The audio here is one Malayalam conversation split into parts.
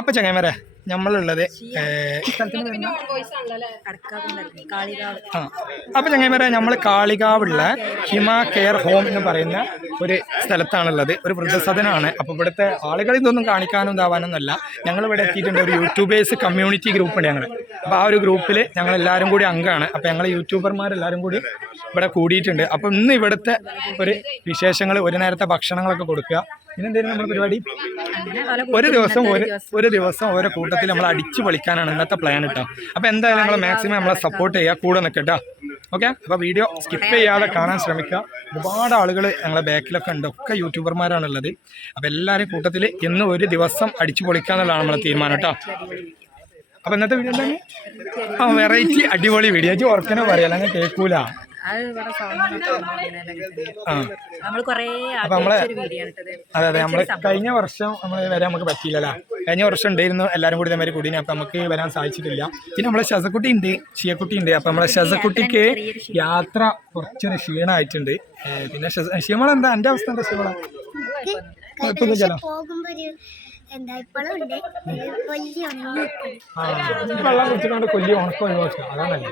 അപ്പം ചങ്ങന്മാരെ നമ്മളുള്ളത് അപ്പം ചങ്ങന്മാരെ നമ്മൾ കാളികാവുള്ള ഹിമ കെയർ ഹോം എന്ന് പറയുന്ന ഒരു സ്ഥലത്താണുള്ളത്. ഒരു വൃദ്ധസദനമാണ്. അപ്പോൾ ഇവിടുത്തെ ആളുകൾ ഇതൊന്നും കാണിക്കാനും ഇതാവാനൊന്നുമല്ല. ഞങ്ങളിവിടെ എത്തിയിട്ടുണ്ട്. ഒരു യൂട്യൂബേഴ്സ് കമ്മ്യൂണിറ്റി ഗ്രൂപ്പ് ഉണ്ട് ഞങ്ങൾ. അപ്പോൾ ആ ഒരു ഗ്രൂപ്പിൽ ഞങ്ങളെല്ലാവരും കൂടി അംഗമാണ്. അപ്പോൾ ഞങ്ങൾ യൂട്യൂബർമാരെല്ലാവരും കൂടി ഇവിടെ കൂടിയിട്ടുണ്ട്. അപ്പോൾ ഇന്ന് ഇവിടുത്തെ ഒരു വിശേഷങ്ങൾ, ഒരു നേരത്തെ ഭക്ഷണങ്ങളൊക്കെ കൊടുക്കുക. പിന്നെന്തായാലും നമ്മുടെ പരിപാടി ഒരു ദിവസം ഓരോ കൂട്ടത്തിൽ നമ്മൾ അടിച്ചു പൊളിക്കാനാണ് ഇന്നത്തെ പ്ലാൻ കേട്ടോ. അപ്പോൾ എന്തായാലും നമ്മൾ മാക്സിമം നമ്മളെ സപ്പോർട്ട് ചെയ്യുക, കൂടെ നിൽക്കട്ടോ. ഓക്കെ, അപ്പോൾ വീഡിയോ സ്കിപ്പ് ചെയ്യാതെ കാണാൻ ശ്രമിക്കുക. ഒരുപാട് ആളുകൾ ഞങ്ങളെ ബാക്കിലൊക്കെ ഉണ്ട്, ഒക്കെ യൂട്യൂബർമാരാണുള്ളത്. അപ്പോൾ എല്ലാവരും കൂട്ടത്തിൽ ഇന്ന് ഒരു ദിവസം അടിച്ചു പൊളിക്കുക എന്നുള്ളതാണ് നമ്മളെ തീരുമാനം കേട്ടോ. അപ്പോൾ ഇന്നത്തെ വീഡിയോ എന്താണ്? വെറൈറ്റി അടിപൊളി വീഡിയോ. ഉറക്കനെ പറയാം, അങ്ങനെ കേൾക്കൂല. അതെ അതെ, നമ്മൾ കഴിഞ്ഞ വർഷം നമ്മൾ വരാൻ നമുക്ക് പറ്റിയില്ലല്ലോ. കഴിഞ്ഞ വർഷം ഉണ്ടായിരുന്നു എല്ലാവരും കൂടി ഇതേമാതിരി കൂടി. അപ്പം നമുക്ക് വരാൻ സാധിച്ചിട്ടില്ല. പിന്നെ നമ്മളെ ഷസക്കുട്ടി ഉണ്ട്, ഷിയക്കുട്ടി ഉണ്ട്. അപ്പം നമ്മളെ ഷസക്കുട്ടിക്ക് യാത്ര കുറച്ചൊരു ക്ഷീണമായിട്ടുണ്ട്. പിന്നെ ഷിയമളെന്താ എൻ്റെ അവസ്ഥ? എന്താ ഷിയമള? വെള്ളം കുടിച്ചിട്ട് കൊല്ലി ഉണക്കം ഒഴിവാക്കുക, അതാണല്ലേ.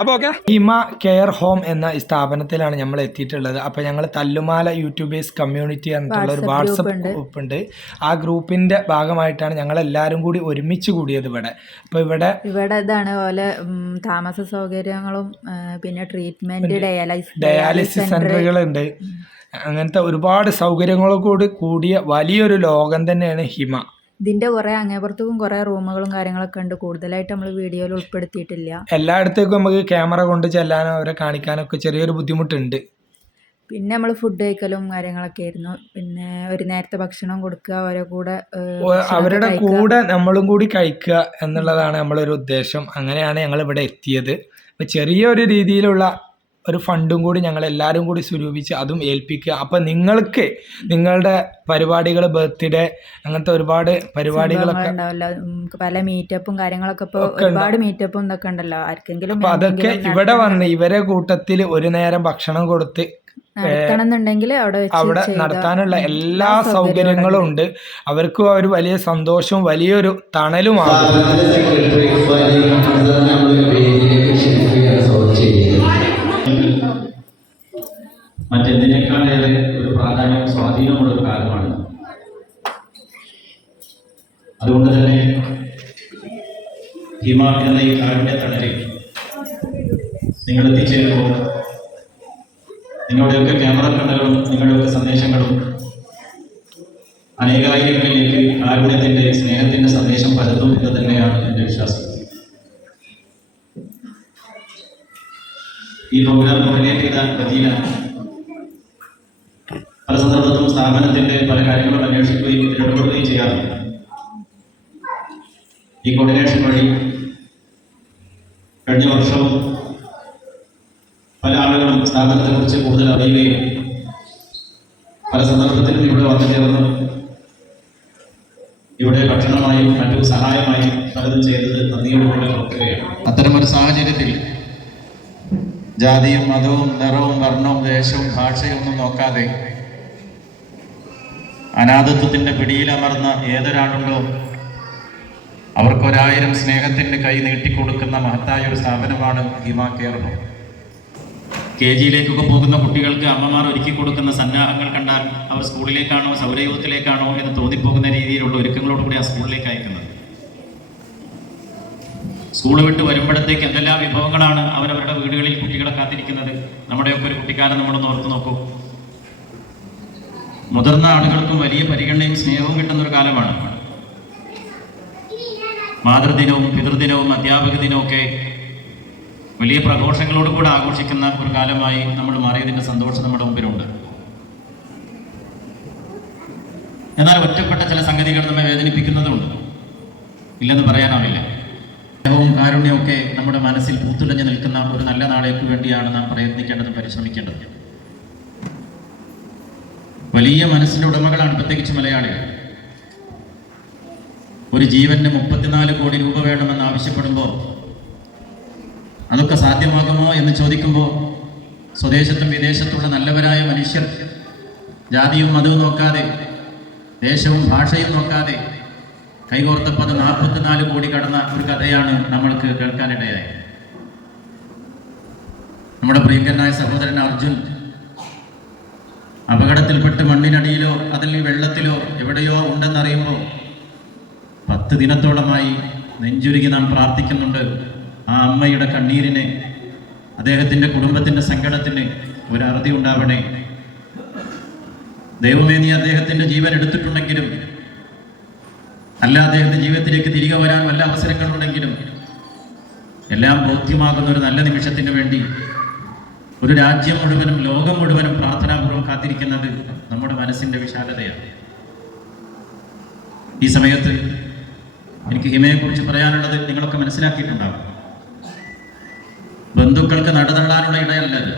അപ്പോൾ ഓക്കെ, ഹിമ കെയർ ഹോം എന്ന സ്ഥാപനത്തിലാണ് നമ്മൾ എത്തിയിട്ടുള്ളത്. അപ്പോൾ ഞങ്ങൾ തല്ലുമാല യൂട്യൂബേഴ്സ് കമ്മ്യൂണിറ്റി എന്നിട്ടുള്ള ഒരു വാട്സപ്പ് ഗ്രൂപ്പ് ഉണ്ട്. ആ ഗ്രൂപ്പിൻ്റെ ഭാഗമായിട്ടാണ് ഞങ്ങൾ എല്ലാവരും കൂടി ഒരുമിച്ച് കൂടിയത് ഇവിടെ. അപ്പോൾ ഇവിടെ ഇതാണ് പോലെ താമസ സൗകര്യങ്ങളും പിന്നെ ട്രീറ്റ്മെൻറ്റ് ഡയാലിസിസ് സെൻ്ററുകളുണ്ട്. അങ്ങനത്തെ ഒരുപാട് സൗകര്യങ്ങളോട് കൂടിയ വലിയൊരു ലോകം തന്നെയാണ് ഹിമ. ഇതിന്റെ കുറെ അങ്ങേപ്പുറത്തും കുറെ റൂമുകളും കാര്യങ്ങളൊക്കെ ഉണ്ട്. കൂടുതലായിട്ട് നമ്മൾ വീഡിയോയിൽ ഉൾപ്പെടുത്തിയിട്ടില്ല. എല്ലായിടത്തേക്കും നമുക്ക് ക്യാമറ കൊണ്ട് ചെല്ലാനോ അവരെ കാണിക്കാനോ ഒക്കെ ചെറിയൊരു ബുദ്ധിമുട്ടുണ്ട്. പിന്നെ നമ്മൾ ഫുഡ് കഴിക്കലും കാര്യങ്ങളൊക്കെ ആയിരുന്നു. പിന്നെ ഒരു നേരത്തെ ഭക്ഷണം കൊടുക്കുക, അവരുടെ കൂടെ നമ്മളും കൂടി കഴിക്കുക എന്നുള്ളതാണ് നമ്മളൊരു ഉദ്ദേശം. അങ്ങനെയാണ് ഞങ്ങൾ ഇവിടെ എത്തിയത്. അപ്പോൾ ചെറിയൊരു രീതിയിലുള്ള ഒരു ഫണ്ടും കൂടി ഞങ്ങൾ എല്ലാവരും കൂടി സ്വരൂപിച്ച് അതും ഏൽപ്പിക്കുക. അപ്പം നിങ്ങൾക്ക് നിങ്ങളുടെ പരിപാടികൾ, ബർത്ത്ഡേ, അങ്ങനത്തെ ഒരുപാട് പരിപാടികളൊക്കെ ഉണ്ടാവില്ല. പല മീറ്റപ്പും കാര്യങ്ങളൊക്കെ ഇപ്പോൾ ഒരുപാട് മീറ്റപ്പും ഇതൊക്കെ ഉണ്ടല്ലോ. ആർക്കെങ്കിലും അപ്പം അതൊക്കെ ഇവിടെ വന്ന് ഇവരെ കൂട്ടത്തിൽ ഒരു നേരം ഭക്ഷണം കൊടുത്ത് നടത്തണമെന്നുണ്ടെങ്കിൽ അവിടെ നടത്താനുള്ള എല്ലാ സൗകര്യങ്ങളും ഉണ്ട്. അവർക്കും ഒരു വലിയ സന്തോഷവും വലിയൊരു തണലുമാണ്. മറ്റെന്തിനേക്കാളേറെ ഒരു പ്രാധാന്യവും സ്വാധീനമുള്ള ഒരു കാലമാണ്. അതുകൊണ്ട് തന്നെ ഹിമ എന്ന ഈ കാടിന്റെ തണലിൽ നിങ്ങൾ എത്തിച്ചേരുമ്പോൾ നിങ്ങളുടെയൊക്കെ ക്യാമറ കണ്ണുകളും നിങ്ങളുടെയൊക്കെ സന്ദേശങ്ങളും അനേകായിരങ്ങളിലേക്ക് കാരുണ്യത്തിന്റെ, സ്നേഹത്തിന്റെ സന്ദേശം പരത്തും എന്ന് തന്നെയാണ് എൻ്റെ വിശ്വാസം. ഈ പ്രോഗ്രാം കോർഡിനേറ്റ് ചെയ്ത ബദീന പല സന്ദർഭത്തിലും സ്ഥാപനത്തിന്റെ പല കാര്യങ്ങളും അന്വേഷിക്കുകയും ഇടപെടുകയും ചെയ്യാറുണ്ട്. ഈ കോർഡിനേഷൻ വഴി കഴിഞ്ഞ വർഷവും പല ആളുകളും സ്ഥാപനത്തെ കുറിച്ച് കൂടുതൽ അറിയുകയും പല സന്ദർഭത്തിലും ഇവിടെ വന്നു ചേർന്ന് ഇവിടെ ഭക്ഷണമായും മറ്റു സഹായമായും പലതും ചെയ്തത് നന്ദിയോടുകൂടെ ഓർക്കുകയാണ്. അത്തരമൊരു സാഹചര്യത്തിൽ ജാതിയും മതവും നിറവും വർണ്ണവും ദേശവും ഭാഷയും ഒന്നും നോക്കാതെ അനാഥത്വത്തിന്റെ പിടിയിലമർന്ന ഏതൊരാളുണ്ടോ അവർക്കൊരായിരം സ്നേഹത്തിന്റെ കൈ നീട്ടിക്കൊടുക്കുന്ന മഹത്തായ ഒരു സ്ഥാപനമാണ് ഹിമ കെയർ ഹോം. KG-യിലേക്കൊക്കെ പോകുന്ന കുട്ടികൾക്ക് അമ്മമാർ ഒരുക്കി കൊടുക്കുന്ന സന്നാഹങ്ങൾ കണ്ടാൽ അവർ സ്കൂളിലേക്കാണോ സൗരയൂഥത്തിലേക്കാണോ എന്ന് തോന്നിപ്പോകുന്ന രീതിയിലുള്ള ഒരുക്കങ്ങളോടുകൂടി ആ സ്കൂളിലേക്ക് അയക്കുന്നത്. സ്കൂൾ വിട്ട് വരുമ്പോഴത്തേക്ക് എന്തെല്ലാം വിഭവങ്ങളാണ് അവരവരുടെ വീടുകളിൽ കുട്ടികളെ കാത്തിരിക്കുന്നത്. നമ്മുടെയൊക്കെ ഒരു കുട്ടിക്കാലം നമ്മളൊന്ന് ഓർത്ത് നോക്കൂ. മുതിർന്ന ആളുകൾക്കും വലിയ പരിഗണനയും സ്നേഹവും കിട്ടുന്ന ഒരു കാലമാണ്. മാതൃദിനവും പിതൃദിനവും അധ്യാപക ദിനവും ഒക്കെ വലിയ പ്രഘോഷങ്ങളോടുകൂടെ ആഘോഷിക്കുന്ന ഒരു കാലമായി നമ്മൾ മാറിയതിൻ്റെ സന്തോഷം നമ്മുടെ മുമ്പിലുണ്ട്. എന്നാൽ ഒറ്റപ്പെട്ട ചില സംഗതികൾ നമ്മെ വേദനിപ്പിക്കുന്നതുണ്ട്, ഇല്ലെന്ന് പറയാനാവില്ല. സ്നേഹവും കാരുണ്യവും ഒക്കെ നമ്മുടെ മനസ്സിൽ പൂത്തുലഞ്ഞു നിൽക്കുന്ന ഒരു നല്ല നാളേക്ക് വേണ്ടിയാണ് നാം പ്രയത്നിക്കേണ്ടതും പരിശ്രമിക്കേണ്ടത്. വലിയ മനസ്സിൻ്റെ ഉടമകളാണ് പ്രത്യേകിച്ച് മലയാളികൾ. ഒരു ജീവന് 34 കോടി രൂപ വേണമെന്ന് ആവശ്യപ്പെടുമ്പോൾ അതൊക്കെ സാധ്യമാകുമോ എന്ന് ചോദിക്കുമ്പോൾ സ്വദേശത്തും വിദേശത്തുള്ള നല്ലവരായ മനുഷ്യർ ജാതിയും മതവും നോക്കാതെ, ദേശവും ഭാഷയും നോക്കാതെ കൈകോർത്തപ്പോൾ അത് 44 കോടി കടന്ന ഒരു കഥയാണ് നമ്മൾക്ക് കേൾക്കാനിടയായത്. നമ്മുടെ പ്രിയങ്കരനായ സഹോദരൻ അർജുൻ അപകടത്തിൽപ്പെട്ട് മണ്ണിനടിയിലോ അതിൽ വെള്ളത്തിലോ എവിടെയോ ഉണ്ടെന്നറിയുമ്പോൾ 10 ദിനത്തോളമായി നെഞ്ചുരുകി നാം പ്രാർത്ഥിക്കുന്നുണ്ട്. ആ അമ്മയുടെ കണ്ണീരിന്, അദ്ദേഹത്തിൻ്റെ കുടുംബത്തിൻ്റെ സങ്കടത്തിന് ഒരു അറുതി ഉണ്ടാവണേ. ദൈവമേ, നീ അദ്ദേഹത്തിൻ്റെ ജീവൻ എടുത്തിട്ടുണ്ടെങ്കിലും, അല്ല അദ്ദേഹത്തിൻ്റെ ജീവിതത്തിലേക്ക് തിരികെ വരാൻ വല്ല അവസരങ്ങളുണ്ടെങ്കിലും, എല്ലാം ബോധ്യമാകുന്ന ഒരു നല്ല നിമിഷത്തിന് വേണ്ടി ഒരു രാജ്യം മുഴുവനും, ലോകം മുഴുവനും പ്രാർത്ഥനാപൂർവ്വം കാത്തിരിക്കുന്നത് നമ്മുടെ മനസ്സിൻ്റെ വിശാലതയാണ്. ഈ സമയത്ത് എനിക്ക് ഹിമയെക്കുറിച്ച് പറയാനുള്ളത് നിങ്ങളൊക്കെ മനസ്സിലാക്കിയിട്ടുണ്ടാകും. ബന്ധുക്കൾക്ക് നടതള്ളാനുള്ള ഇടയല്ലത്.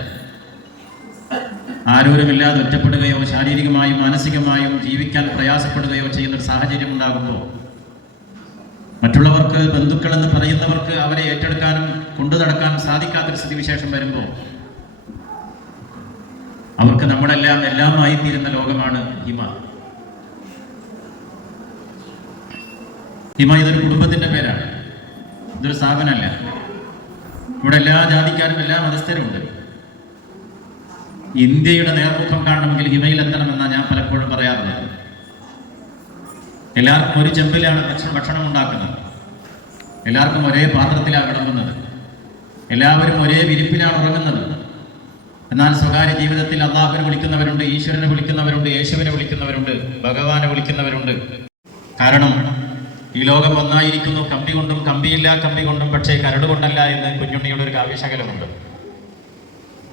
ആരോരുമില്ലാതെ ഒറ്റപ്പെടുകയോ ശാരീരികമായും മാനസികമായും ജീവിക്കാൻ പ്രയാസപ്പെടുകയോ ചെയ്യുന്നൊരു സാഹചര്യം ഉണ്ടാകുമ്പോൾ മറ്റുള്ളവർക്ക്, ബന്ധുക്കളെന്ന് പറയുന്നവർക്ക് അവരെ ഏറ്റെടുക്കാനും കൊണ്ടു നടക്കാനും സാധിക്കാത്തൊരു സ്ഥിതിവിശേഷം വരുമ്പോൾ അവർക്ക് നമ്മളെല്ലാം എല്ലാമായി തീരുന്ന ലോകമാണ് ഹിമ. ഹിമ ഇതൊരു കുടുംബത്തിന്റെ പേരാണ്, ഇതൊരു സ്ഥാപനമല്ല. ഇവിടെ എല്ലാ ജാതിക്കാരും എല്ലാ മതസ്ഥരും ഉണ്ട്. ഇന്ത്യയുടെ നേർമുഖം കാണണമെങ്കിൽ ഹിമയിൽ എത്തണമെന്നാണ് ഞാൻ പലപ്പോഴും പറയാറുള്ളത്. എല്ലാവർക്കും ഒരു ചെമ്പിലാണ് ഭക്ഷണം ഉണ്ടാക്കുന്നത്, എല്ലാവർക്കും ഒരേ പാത്രത്തിലാണ് വിളമ്പുന്നത്, എല്ലാവരും ഒരേ വിരിപ്പിലാണ് ഉറങ്ങുന്നത്. എന്നാൽ സ്വകാര്യ ജീവിതത്തിൽ അള്ളാഹുവിനെ വിളിക്കുന്നവരുണ്ട്, ഈശ്വരനെ വിളിക്കുന്നവരുണ്ട്, യേശുവിനെ വിളിക്കുന്നവരുണ്ട്, ഭഗവാനെ വിളിക്കുന്നവരുണ്ട്. കാരണം ഈ ലോകം ഒന്നായിരിക്കുന്നു, കമ്പി കൊണ്ടും കമ്പിയില്ല കമ്പി കൊണ്ടും, പക്ഷേ കരട് കൊണ്ടല്ല എന്ന് കുഞ്ഞുണ്ണിയുടെ ഒരു കാവ്യശകലമുണ്ട്.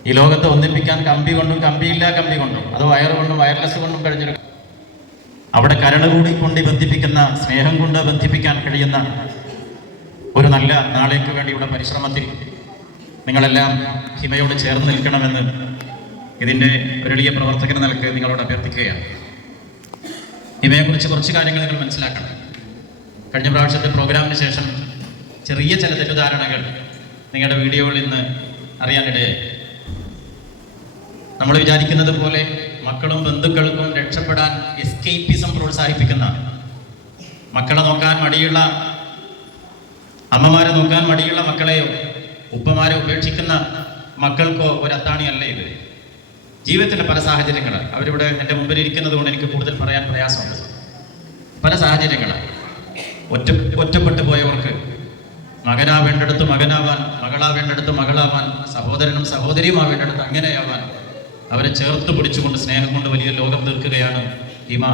ഈ ലോകത്തെ ഒന്നിപ്പിക്കാൻ കമ്പി കൊണ്ടും കമ്പിയില്ല കമ്പി കൊണ്ടും, അത് വയർ കൊണ്ടും വയർലെസ് കൊണ്ടും കഴിഞ്ഞൊരു, അവിടെ കരട് കൂടി കൊണ്ട് ബന്ധിപ്പിക്കുന്ന, സ്നേഹം കൊണ്ട് ബന്ധിപ്പിക്കാൻ കഴിയുന്ന ഒരു നല്ല നാളേക്ക് വേണ്ടിയുള്ള പരിശ്രമത്തിൽ നിങ്ങളെല്ലാം ഹിമയോട് ചേർന്ന് നിൽക്കണമെന്ന് ഇതിൻ്റെ ഒരു എളിയ പ്രവർത്തകൻ നിലക്ക് നിങ്ങളോട് അഭ്യർത്ഥിക്കുകയാണ്. ഹിമയെക്കുറിച്ച് കുറച്ച് കാര്യങ്ങൾ നിങ്ങൾ മനസ്സിലാക്കണം. കഴിഞ്ഞ പ്രാവശ്യത്തെ പ്രോഗ്രാമിന് ശേഷം ചെറിയ ചില തെറ്റിദ്ധാരണകൾ നിങ്ങളുടെ വീഡിയോകളിൽ നിന്ന് അറിയാനിടയായി. നമ്മൾ വിചാരിക്കുന്നത് പോലെ മക്കളും ബന്ധുക്കൾക്കും രക്ഷപ്പെടാൻ എസ്കേപ്പിസം പ്രോത്സാഹിപ്പിക്കുന്ന, മക്കളെ നോക്കാൻ മടിയുള്ള, അമ്മമാരെ നോക്കാൻ മടിയുള്ള മക്കളെയോ ഉപ്പമാരെ ഉപേക്ഷിക്കുന്ന മക്കൾക്കോ ഒരു അത്താണിയല്ല ഇത്. ജീവിതത്തിൻ്റെ പല സാഹചര്യങ്ങൾ, അവരിവിടെ എൻ്റെ മുമ്പിൽ ഇരിക്കുന്നത് കൊണ്ട് എനിക്ക് കൂടുതൽ പറയാൻ പ്രയാസമുണ്ട്. പല സാഹചര്യങ്ങളാണ്. ഒറ്റപ്പെട്ടു പോയവർക്ക് മകനാവേണ്ടടുത്ത് മകനാവാൻ, മകളാവേണ്ടടുത്ത് മകളാവാൻ, സഹോദരനും സഹോദരിയുമാവേണ്ടടുത്ത് അങ്ങനെയാവാൻ അവരെ ചേർത്ത് പിടിച്ചുകൊണ്ട് സ്നേഹം കൊണ്ട് വലിയ ലോകം തീർക്കുകയാണ് ഹിമ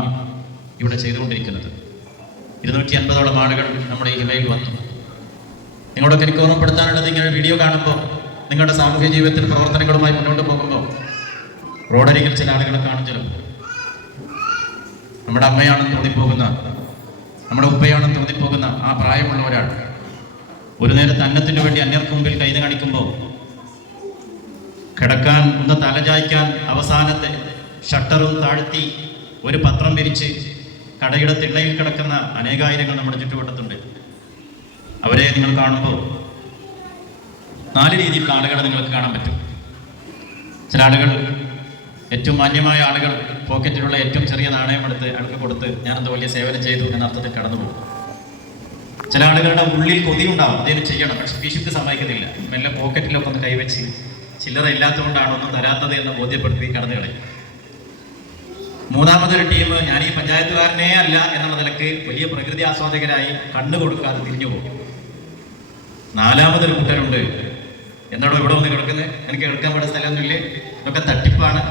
ഇവിടെ ചെയ്തുകൊണ്ടിരിക്കുന്നത്. 250ഓളം ആളുകൾ നമ്മുടെ ഈ ഹിമയിൽ വന്നു. നിങ്ങളൊക്കെ എനിക്ക് ഓർമ്മപ്പെടുത്താനുള്ളത്, ഇങ്ങനെ വീഡിയോ കാണുമ്പോൾ, നിങ്ങളുടെ സാമൂഹ്യ ജീവിതത്തിൽ പ്രവർത്തനങ്ങളുമായി മുന്നോട്ട് പോകുമ്പോൾ റോഡരികിൽ ചില ആളുകളെ കാണും. ചിലപ്പോൾ നമ്മുടെ അമ്മയാണെന്ന് തോന്നിപ്പോകുന്ന, നമ്മുടെ ഉപ്പയാണെന്ന് തോന്നിപ്പോകുന്ന ആ പ്രായമുള്ള ഒരാൾ ഒരു നേരത്തെ അന്നത്തിന് വേണ്ടി അന്യർക്ക് മുമ്പിൽ കൈ കാണിക്കുമ്പോൾ കിടക്കാൻ, ഒന്ന് തലചായ്ക്കാൻ അവസാനത്തെ ഷട്ടറും താഴ്ത്തി ഒരു പത്രം വിരിച്ച് കടയുടെ തിണ്ണയിൽ കിടക്കുന്ന അനേകായിരങ്ങൾ നമ്മുടെ ചുറ്റുവട്ടത്തുണ്ട്. അവരെ നിങ്ങൾ കാണുമ്പോൾ 4 രീതിയിലുള്ള ആളുകളെ നിങ്ങൾക്ക് കാണാൻ പറ്റും. ചില ആളുകൾ, ഏറ്റവും മാന്യമായ ആളുകൾ, പോക്കറ്റിലുള്ള ഏറ്റവും ചെറിയ നാണയമെടുത്ത് അയാൾക്ക് കൊടുത്ത് ഞാനെന്തോ വലിയ സേവനം ചെയ്തു എന്ന അർത്ഥത്തിൽ കടന്നുപോകും. ചില ആളുകളുടെ ഉള്ളിൽ കൊതിയുണ്ടാവും, എന്തെങ്കിലും ചെയ്യണം, പക്ഷെ പിശുക്ക് സമ്മതിക്കുന്നില്ല. മെല്ലെ പോക്കറ്റിലൊക്കെ ഒന്ന് കൈവച്ച് ചില്ലറ ഇല്ലാത്തതുകൊണ്ടാണ് ഒന്നും തരാത്തത് എന്ന് ബോധ്യപ്പെടുത്തി കടന്നു കളയും. മൂന്നാമതൊരു ടീം, ഞാൻ ഈ പഞ്ചായത്തുകാരനേ അല്ല എന്നുള്ള നിലക്ക് വലിയ പ്രകൃതി ആസ്വാദകരായി കണ്ണു കൊടുക്കാതെ തിരിഞ്ഞു പോകും. 4മതൊരു കൂട്ടരുണ്ട്, എന്നാണോ ഇവിടെ വന്ന് കിടക്കുന്നത്, എനിക്ക് കിടക്കാൻ വേണ്ട സ്ഥലമൊന്നുമില്ലേ, ഇതൊക്കെ തട്ടിപ്പാണ്,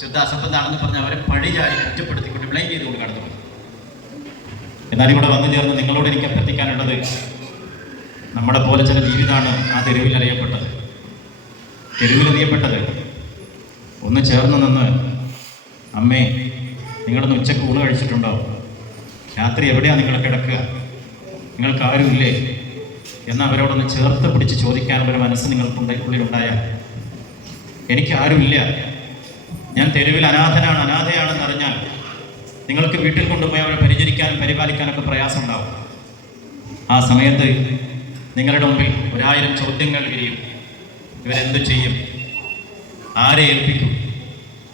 ശുദ്ധ അസംബന്ധാണെന്ന് പറഞ്ഞ് അവരെ പഴിചാരി കുറ്റപ്പെടുത്തിക്കൊണ്ട് ബ്ലെയിം ചെയ്തുകൊണ്ട് കടന്നു പോകും. എന്നാൽ ഇവിടെ വന്നു ചേർന്ന് നിങ്ങളോട് എനിക്ക് അഭ്യർത്ഥിക്കാനുള്ളത്, നമ്മളെ പോലെ ചില ജീവിതമാണ് ആ തെരുവിലറിയപ്പെട്ടത്. ഒന്ന് ചേർന്ന് നിന്ന്, അമ്മേ നിങ്ങളൊന്ന് ഉച്ചക്ക് ഊണ് കഴിച്ചിട്ടുണ്ടോ, രാത്രി എവിടെയാണ് നിങ്ങൾ കിടക്കുക, നിങ്ങൾക്ക് ആരുമില്ലേ എന്ന് അവരോടൊന്ന് ചേർത്ത് പിടിച്ച് ചോദിക്കാനുള്ളൊരു മനസ്സ് നിങ്ങൾക്കുള്ളിലുണ്ടായാൽ, എനിക്ക് ആരുമില്ല, ഞാൻ തെരുവിൽ അനാഥയാണെന്ന് അറിഞ്ഞാൽ നിങ്ങൾക്ക് വീട്ടിൽ കൊണ്ടുപോയി അവരെ പരിചരിക്കാനും പരിപാലിക്കാനൊക്കെ പ്രയാസം ഉണ്ടാവും. ആ സമയത്ത് നിങ്ങളുടെ മുമ്പിൽ 1000 ചോദ്യങ്ങൾ വിരിയും. ഇവരെന്ത് ചെയ്യും, ആരെ ഏൽപ്പിക്കും,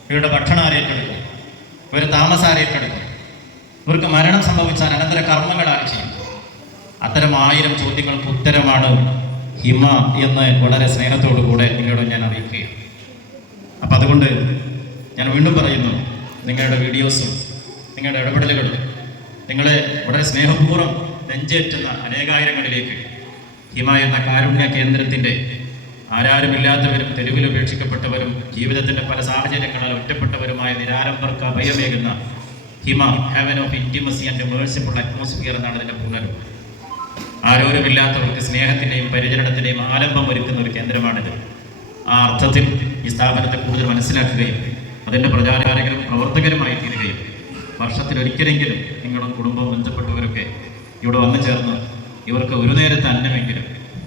ഇവരുടെ ഭക്ഷണം ആരേറ്റെടുക്കും, ഇവരുടെ താമസം ആരേറ്റെടുക്കും, ഇവർക്ക് മരണം സംഭവിച്ചാൽ അനന്തര കർമ്മങ്ങൾ ആര് ചെയ്യും? അത്തരം 1000 ചോദ്യങ്ങൾക്ക് ഉത്തരമാണ് ഹിമ എന്ന് വളരെ സ്നേഹത്തോടു കൂടെ നിങ്ങളോട് ഞാൻ അറിയിക്കുകയാണ്. അപ്പം അതുകൊണ്ട് ഞാൻ വീണ്ടും പറയുന്നു, നിങ്ങളുടെ വീഡിയോസും നിങ്ങളുടെ ഇടപെടലുകളും നിങ്ങളെ വളരെ സ്നേഹപൂർവ്വം നെഞ്ചേറ്റുന്ന അനേകായിരങ്ങളിലേക്ക് ഹിമ എന്ന കാരുണ്യ കേന്ദ്രത്തിൻ്റെ ആരാരുമില്ലാത്തവരും തെരുവിൽ ഉപേക്ഷിക്കപ്പെട്ടവരും ജീവിതത്തിൻ്റെ പല സാഹചര്യങ്ങളാൽ ഒറ്റപ്പെട്ടവരുമായ നിരാലംബർക്ക് അഭയമേകുന്ന Hima haven of intimacy and merciful atmosphere എന്നാണ് ഇതിൻ്റെ പൂർണ്ണരൂപം. ആരോരുമില്ലാത്തവർക്ക് സ്നേഹത്തിൻ്റെയും പരിചരണത്തിൻ്റെയും ആലംബം ഒരുക്കുന്ന ഒരു കേന്ദ്രമാണിത്. ആ അർത്ഥത്തിൽ ഈ സ്ഥാപനത്തെ കൂടുതൽ മനസ്സിലാക്കുകയും അതിൻ്റെ പ്രചാരകരും പ്രവർത്തകരുമായി തീരുകയും വർഷത്തിലൊരിക്കലെങ്കിലും നിങ്ങളും കുടുംബവും ബന്ധപ്പെട്ടവരൊക്കെ ഇവിടെ വന്നു ചേർന്ന് ഇവർക്ക് ഒരു നേരത്തെ അന്നമെങ്കിലും,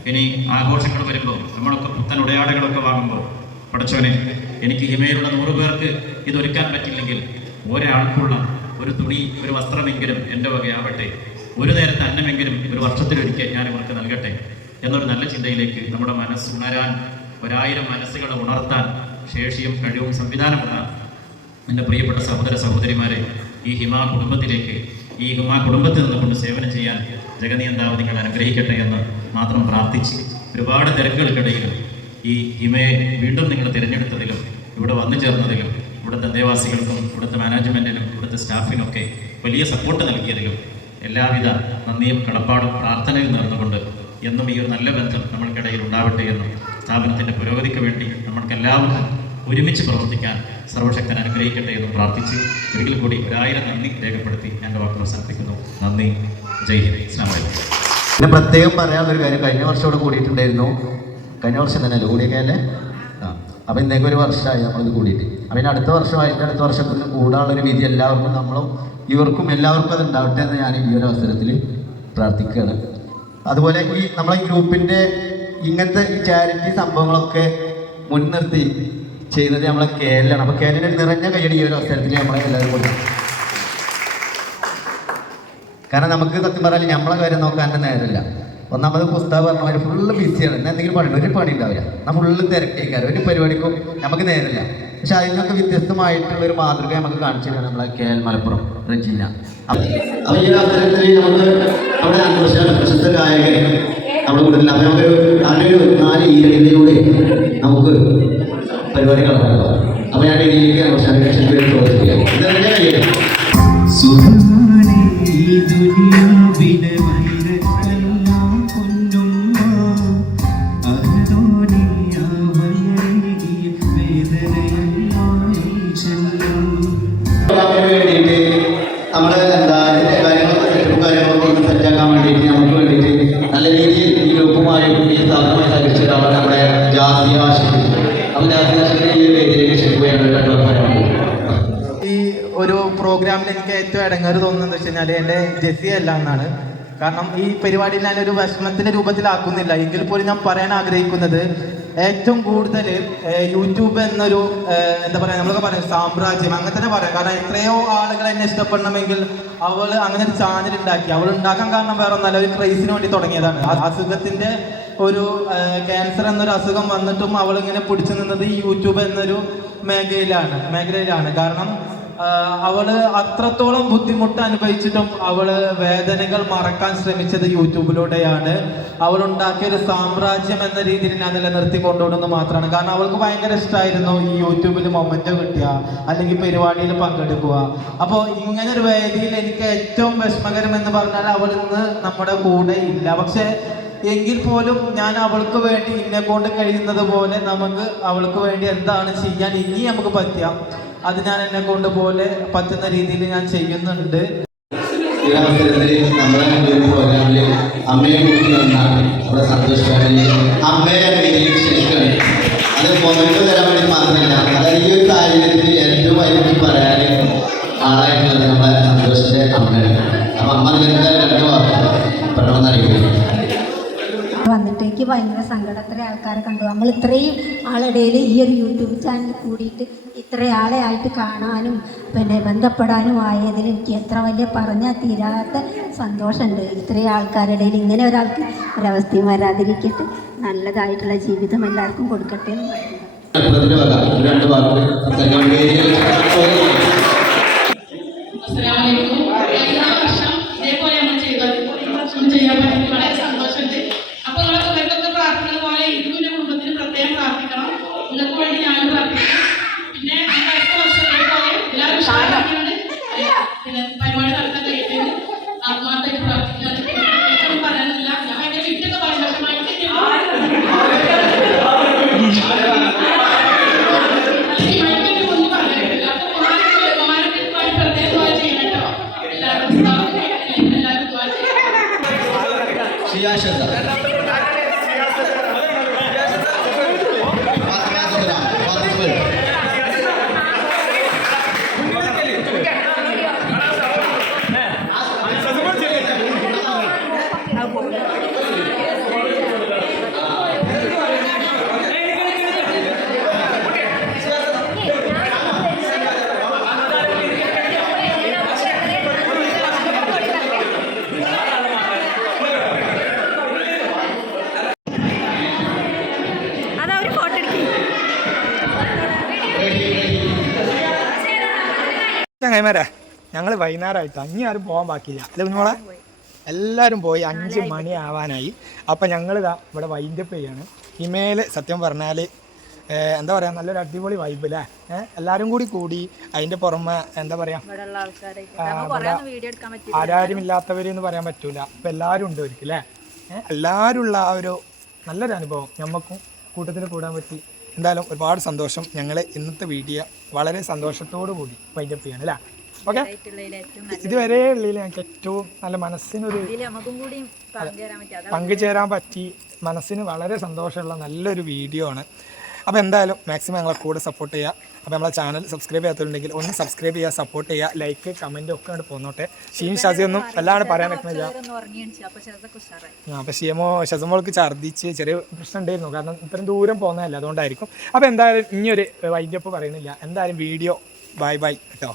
ഇനി ആഘോഷങ്ങൾ വരുമ്പോൾ നമ്മളൊക്കെ പുത്തൻ ഉടയാടകളൊക്കെ വാങ്ങുമ്പോൾ, പഠിച്ചവനെ എനിക്ക് ഹിമയിലുള്ള 100 പേർക്ക് ഇതൊരുക്കാൻ പറ്റില്ലെങ്കിൽ ഒരാൾക്കുള്ള ഒരു തുണി, ഒരു വസ്ത്രമെങ്കിലും എൻ്റെ വകയാവട്ടെ, ഒരു നേരത്തെ അന്നമെങ്കിലും ഒരു വർഷത്തിലൊരിക്കൽ ഞാൻ ഇവർക്ക് നൽകട്ടെ എന്നൊരു നല്ല ചിന്തയിലേക്ക് നമ്മുടെ മനസ്സ് ഉണരാൻ, 1000 മനസ്സുകളെ ഉണർത്താൻ ശേഷിയും കഴിവും സംവിധാനമുള്ള എൻ്റെ പ്രിയപ്പെട്ട സഹോദര സഹോദരിമാരെ, ഈ ഹിമ കുടുംബത്തിലേക്ക്, ഈ ഹിമ കുടുംബത്തിൽ നിന്നുകൊണ്ട് സേവനം ചെയ്യാൻ ജഗനിയന്താവ് നിങ്ങൾ അനുഗ്രഹിക്കട്ടെ എന്ന് മാത്രം പ്രാർത്ഥിച്ച്, ഒരുപാട് തിരക്കുകൾക്കിടയിലും ഈ ഹിമയെ വീണ്ടും നിങ്ങൾ തിരഞ്ഞെടുത്തതിലും ഇവിടെ വന്നു ചേർന്നതിലും ഇവിടുത്തെ അന്തേവാസികൾക്കും ഇവിടുത്തെ മാനേജ്മെൻറ്റിനും ഇവിടുത്തെ സ്റ്റാഫിനൊക്കെ വലിയ സപ്പോർട്ട് നൽകിയതിലും എല്ലാവിധ നന്ദിയും കടപ്പാടും പ്രാർത്ഥനയും നേർന്നുകൊണ്ട് എന്നും ഈ ഒരു നല്ല ബന്ധം നമ്മൾക്കിടയിൽ ഉണ്ടാവട്ടെ എന്നും സ്ഥാപനത്തിൻ്റെ പുരോഗതിക്ക് വേണ്ടി നമ്മൾക്കെല്ലാവർക്കും ഒരുമിച്ച് പ്രവർത്തിക്കാൻ സർവശക്തൻ അനുഗ്രഹിക്കട്ടെ എന്നും പ്രാർത്ഥിച്ച് ഒരിക്കൽ കൂടി 1000 നന്ദി രേഖപ്പെടുത്തി എൻ്റെ വാക്കുകൾ സമർപ്പിക്കുന്നു. നന്ദി. ജയ് ഹിന്ദ്. അസ്സലാമു അലൈക്കും. പിന്നെ പ്രത്യേകം പറയാനുള്ളൊരു കാര്യം, കഴിഞ്ഞ വർഷം ഇവിടെ കൂടിയിട്ടുണ്ടായിരുന്നു. കഴിഞ്ഞ വർഷം തന്നെയല്ലേ കൂടിയൊക്കെയല്ലേ? അപ്പോൾ ഇന്നേക്ക് ഒരു വർഷമായി നമ്മളിത് കൂടിയിട്ട്. അപ്പം ഇനി അടുത്ത വർഷം, അതിൻ്റെ അടുത്ത വർഷത്തിൽ കൂടാനുള്ളൊരു വിധി എല്ലാവർക്കും, നമ്മളും ഇവർക്കും എല്ലാവർക്കും അത് ഉണ്ടാവട്ടെ എന്ന് ഞാൻ ഈ ഒരു അവസരത്തിൽ പ്രാർത്ഥിക്കുകയാണ്. അതുപോലെ ഈ നമ്മളെ ഗ്രൂപ്പിൻ്റെ ഇങ്ങനത്തെ ചാരിറ്റി സംഭവങ്ങളൊക്കെ മുൻനിർത്തി ചെയ്യുന്നത് നമ്മളെ കേരളമാണ്. അപ്പോൾ കേരളത്തിൽ നിറഞ്ഞ കൈയടി ഈ ഒരു അവസരത്തിൽ നമ്മളെ എല്ലാവരും കൊടുക്കും. കാരണം നമുക്ക് സത്യം പറഞ്ഞാൽ നമ്മളെ കാര്യം നോക്കാൻ തന്നെ നേരമില്ല. ഒന്നാമത് പുസ്തകം പറഞ്ഞാൽ ഫുള്ള് ബിസിയാണ്. എന്നാൽ എന്തെങ്കിലും പണിയുണ്ട്, ഒരു പണി ഉണ്ടാവില്ല. നമ്മൾ ഫുള്ള് തിരക്കേക്കാറ്, ഒരു പരിപാടിക്കും നമുക്ക് നേരമില്ല. പക്ഷെ അതിൽ നിന്നൊക്കെ വ്യത്യസ്തമായിട്ടുള്ളൊരു മാതൃക നമുക്ക് കാണിച്ചു തരാണ് നമ്മളെ KL മലപ്പുറം റജീന. അപ്പോൾ ഈ ഒരു അവസരത്തിൽ നമുക്ക് അവിടെ പ്രശസ്ത ഗായകൻ നമ്മുടെ കൂടുതൽ അപ്പോൾ നമുക്കൊരു അങ്ങനെ ഒരു 4 ഈരകളിലൂടെ നമുക്ക് പരിപാടി കളറാണ്. അപ്പോൾ ഞാൻ ഇതിലേക്ക് ചോദിക്കാം. ഇതെന്നെ കഴിയും വേണ്ടിയിട്ട് നമ്മൾ എന്താ കാര്യങ്ങളൊക്കെ സെറ്റാക്കാൻ വേണ്ടിയിട്ട് നമുക്ക് വേണ്ടിയിട്ട് നല്ല രീതിയിൽ ഈ ഗ്രൂപ്പുമായും ഈ സ്ഥാപനമായി സഹകരിച്ച ഒരാളാണ് നമ്മുടെ ജാസിയ ആഷിഖ്. അപ്പോൾ ജാസിയ ആഷിഖിനെ ഈ വേദിയിലേക്ക് ക്ഷണിക്കുകയാണ്. ഈ ഒരു പ്രോഗ്രാമിൽ എനിക്ക് ഏറ്റവും ഇടങ്ങേറ് തോന്നുന്നത് വെച്ച് കഴിഞ്ഞാൽ എൻ്റെ ജെസ്സി അല്ല എന്നാണ്. കാരണം ഈ പരിപാടിയിൽ ഞാനൊരു വിഷമത്തിൻ്റെ രൂപത്തിലാക്കുന്നില്ല. എങ്കിൽ പോലും ഞാൻ പറയാൻ ആഗ്രഹിക്കുന്നത്, ഏറ്റവും കൂടുതൽ യൂട്യൂബ് എന്നൊരു എന്താ പറയുക, നമ്മളൊക്കെ പറയും സാമ്രാജ്യം, അങ്ങനെ തന്നെ പറയാം. കാരണം എത്രയോ ആളുകൾ എന്നെ ഇഷ്ടപ്പെടണമെങ്കിൽ അവൾ അങ്ങനെ ഒരു ചാനൽ ഉണ്ടാക്കി. അവൾ ഉണ്ടാക്കാൻ കാരണം വേറെ ഒന്നല്ല, ഒരു ക്രൈസിന് വേണ്ടി തുടങ്ങിയതാണ്. അസുഖത്തിൻ്റെ ഒരു ക്യാൻസർ എന്നൊരു അസുഖം വന്നിട്ടും അവൾ ഇങ്ങനെ പിടിച്ചു നിന്നത് ഈ യൂട്യൂബ് എന്നൊരു മേഖലയിലാണ്. കാരണം അവള് അത്രത്തോളം ബുദ്ധിമുട്ട് അനുഭവിച്ചിട്ടും അവള് വേദനകൾ മറക്കാൻ ശ്രമിച്ചത് യൂട്യൂബിലൂടെയാണ്. അവൾ ഉണ്ടാക്കിയ ഒരു സാമ്രാജ്യം എന്ന രീതിയിൽ ഞാൻ നിലനിർത്തി കൊണ്ടുപോകുന്നത് മാത്രമാണ്. കാരണം അവൾക്ക് ഭയങ്കര ഇഷ്ടമായിരുന്നു ഈ യൂട്യൂബിൽ മൊമെന്റോ കിട്ടുക, അല്ലെങ്കിൽ പരിപാടിയിൽ പങ്കെടുക്കുക. അപ്പോൾ ഇങ്ങനെ ഒരു വേദിയിൽ എനിക്ക് ഏറ്റവും വിഷമകരം എന്ന് പറഞ്ഞാൽ അവൾ ഇന്ന് നമ്മുടെ കൂടെ ഇല്ല. പക്ഷെ എങ്കിൽ പോലും ഞാൻ അവൾക്ക് വേണ്ടി എന്നെ കൊണ്ട് കഴിയുന്നത് പോലെ നമുക്ക് അവൾക്ക് വേണ്ടി എന്താണ് ചെയ്യാൻ ഇനി നമുക്ക് പറ്റുക, അത് ഞാൻ എന്നെ കൊണ്ട് പോലെ പറ്റുന്ന രീതിയിൽ ഞാൻ ചെയ്യുന്നുണ്ട്. ഈ അവസരത്തിൽ നമ്മുടെ പ്രോഗ്രാമിൽ അമ്മയെ കുറിച്ച് വന്നാൽ നമ്മുടെ സന്തോഷമായി അമ്മയെ ക്ഷണിക്കുകയാണ്. അത് മൊമെന്റ് തരാൻ വേണ്ടി മാത്രമല്ല, അതായത് ഈ ഒരു സാഹചര്യത്തിൽ ഏറ്റവും അതിനെപ്പറ്റി പറയാൻ ആളായിട്ടുള്ളത് നമ്മുടെ സന്തോഷത്തെ അമ്മയാണ്. അപ്പം അമ്മ നിങ്ങൾക്ക് 2 വാക്ക് പെട്ടെന്ന് അറിയിക്കുന്നു. വന്നിട്ട് എനിക്ക് ഭയങ്കര സങ്കടം. അത്ര ആൾക്കാരെ കണ്ടു. നമ്മൾ ഇത്രയും ആളിടയിൽ ഈ ഒരു യൂട്യൂബ് ചാനൽ കൂടിയിട്ട് ഇത്ര ആളെ ആയിട്ട് കാണാനും പിന്നെ ബന്ധപ്പെടാനും ആയതിൽ എനിക്ക് എത്ര വലിയ പറഞ്ഞാൽ തീരാത്ത സന്തോഷമുണ്ട്. ഇത്രയും ആൾക്കാരുടെ ഇടയിൽ ഇങ്ങനെ ഒരാൾക്ക് ഒരവസ്ഥയും വരാതിരിക്കട്ടെ, നല്ലതായിട്ടുള്ള ജീവിതം എല്ലാവർക്കും കൊടുക്കട്ടെ എന്ന് പറയുന്നു. ചെയ്യാൻ പറ്റുന്നത് വളരെ സന്തോഷമുണ്ട്. അപ്പോൾ നിങ്ങളൊക്കെ ഇവർക്കൊക്കെ പ്രാർത്ഥിക്കുന്ന പോലെ ഇതുവിൻ്റെ കുടുംബത്തിന് പ്രത്യേകം പ്രാർത്ഥിക്കണം. നിങ്ങൾക്ക് വേണ്ടി ഞാനും പ്രാർത്ഥിക്കണം. പിന്നെ അടുത്ത വർഷത്തേക്ക് പോലെ എല്ലാവരും ഷാറാക്കിയാണ് പിന്നെ പരിപാടി നടത്താൻ കഴിയുന്നത് ആത്മാർത്ഥമായിട്ട് പ്രാർത്ഥിക്കുകയാണ്. ഒന്നും പറയാനില്ല. ഞാൻ എൻ്റെ വീട്ടിലൊക്കെ പറയും, പക്ഷെ മൈക്ക് ചങ്ങായിമാരെ ഞങ്ങൾ വൈകുന്നേരമായിട്ട് അഞ്ഞി ആരും പോകാൻ ബാക്കിയില്ല അല്ലെ കുഞ്ഞോളെ? എല്ലാവരും പോയി 5 മണി ആവാനായി. അപ്പം ഞങ്ങളിതാ ഇവിടെ വൈൻഡപ്പ് ചെയ്യാണ്. ഹിമയിൽ സത്യം പറഞ്ഞാൽ എന്താ പറയുക, നല്ലൊരു അടിപൊളി വൈബ് അല്ലേ? എല്ലാവരും കൂടി അതിൻ്റെ പുറമെ എന്താ പറയുക, ആരാരും ഇല്ലാത്തവരെന്ന് പറയാൻ പറ്റൂല. അപ്പം എല്ലാവരും ഉണ്ട് ഒരിക്കലും അല്ലേ? എല്ലാവരും ഉള്ള ആ ഒരു നല്ലൊരു അനുഭവം ഞമ്മക്കും കൂട്ടത്തിൽ കൂടാൻ പറ്റി. എന്തായാലും ഒരുപാട് സന്തോഷം. ഞങ്ങൾ ഇന്നത്തെ വീഡിയോ വളരെ സന്തോഷത്തോടു കൂടി വൈൻഡപ്പ് ചെയ്യാണ് അല്ലേ? ഓക്കെ, ഇതുവരെ ഉള്ളിൽ ഞങ്ങൾക്ക് ഏറ്റവും നല്ല മനസ്സിനൊരു പങ്കുചേരാൻ പറ്റി. മനസ്സിന് വളരെ സന്തോഷമുള്ള നല്ലൊരു വീഡിയോ ആണ്. അപ്പോൾ എന്തായാലും മാക്സിമം ഞങ്ങളെ കൂടെ സപ്പോർട്ട് ചെയ്യുക. അപ്പോൾ നമ്മളെ ചാനൽ സബ്സ്ക്രൈബ് ചെയ്യാത്തതുണ്ടെങ്കിൽ ഒന്ന് സബ്സ്ക്രൈബ് ചെയ്യുക, സപ്പോർട്ട് ചെയ്യുക, ലൈക്ക് കമൻറ്റ് ഒക്കെ അങ്ങോട്ട് പോന്നോട്ടെ. ഷീം ഷാസിയൊന്നും വല്ലാണ്ട് പറയാൻ പറ്റുന്നില്ല. അപ്പോൾ ഷസമോൾക്ക് ഛർദ്ദിച്ച് ചെറിയ പ്രശ്നം ഉണ്ടായിരുന്നു, കാരണം ഇത്രയും ദൂരം പോകുന്നതല്ല, അതുകൊണ്ടായിരിക്കും. അപ്പോൾ എന്തായാലും ഇനിയൊരു വൈൻഡപ്പ് പറയുന്നില്ല. എന്തായാലും വീഡിയോ ബൈ കേട്ടോ.